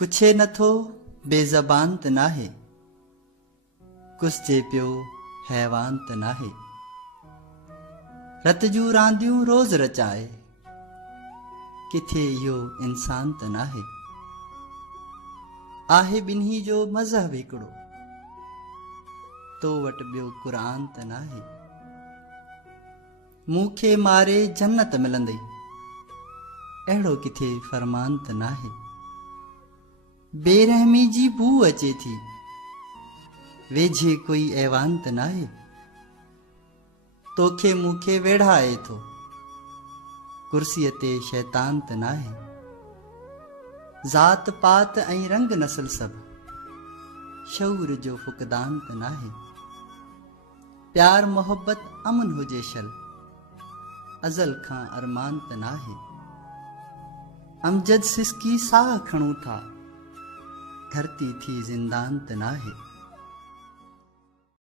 कुछे नथो बेज़बान त नाहे, कुछ जे पियो हैवान त नाहे। रत जूं रांदियूं रोज़ रचाए, किथे इहो इंसान त नाहे। आहे ॿिन्ही जो मज़हब हिकिड़ो, तो वटि ॿियो क़ुरान त नाहे। मूंखे मारे जन्नत मिलंदई, अहिड़ो किथे फरमान त नाहे। बेरहमी जी बू अचे थी, वेझे कोई ऐवान त नाहे। तोखे मूंखे वेढ़ाए थो, कुर्सीअ ते शैतान त नाहे। ज़ात पात ऐं रंग नस्ल सभु, शऊर जो फुक़दान त नाहे। प्यार मोहब्बत अमन हुजे शल, अज़ल खां अरमान त नाहे। अमजद सिसकी साह खणूं था, धरती थी ज़िंदान त नाहे।